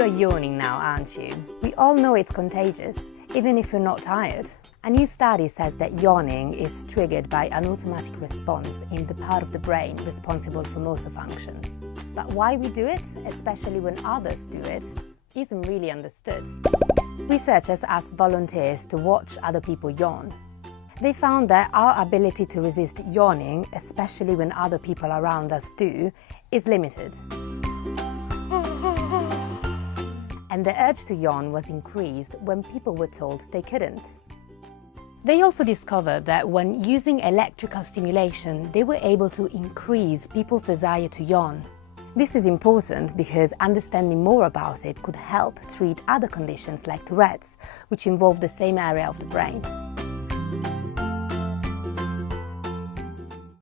You're yawning now, aren't you? We all know it's contagious, even if you're not tired. A new study says that yawning is triggered by an automatic response in the part of the brain responsible for motor function. But why we do it, especially when others do it, isn't really understood. Researchers asked volunteers to watch other people yawn. They found that our ability to resist yawning, especially when other people around us do, is limited. And the urge to yawn was increased when people were told they couldn't. They also discovered that when using electrical stimulation, they were able to increase people's desire to yawn. This is important because understanding more about it could help treat other conditions like Tourette's, which involve the same area of the brain.